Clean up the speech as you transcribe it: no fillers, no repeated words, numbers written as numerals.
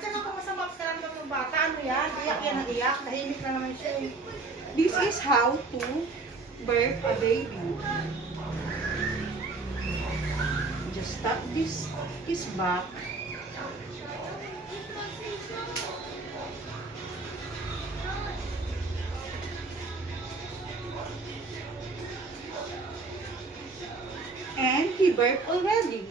At saka kung masama ka lang ng bata, ano yan? Iyak yan ang iyak. Tahimik na naman siya eh. This is how to birth a baby. Just tap his back. And he birthed already.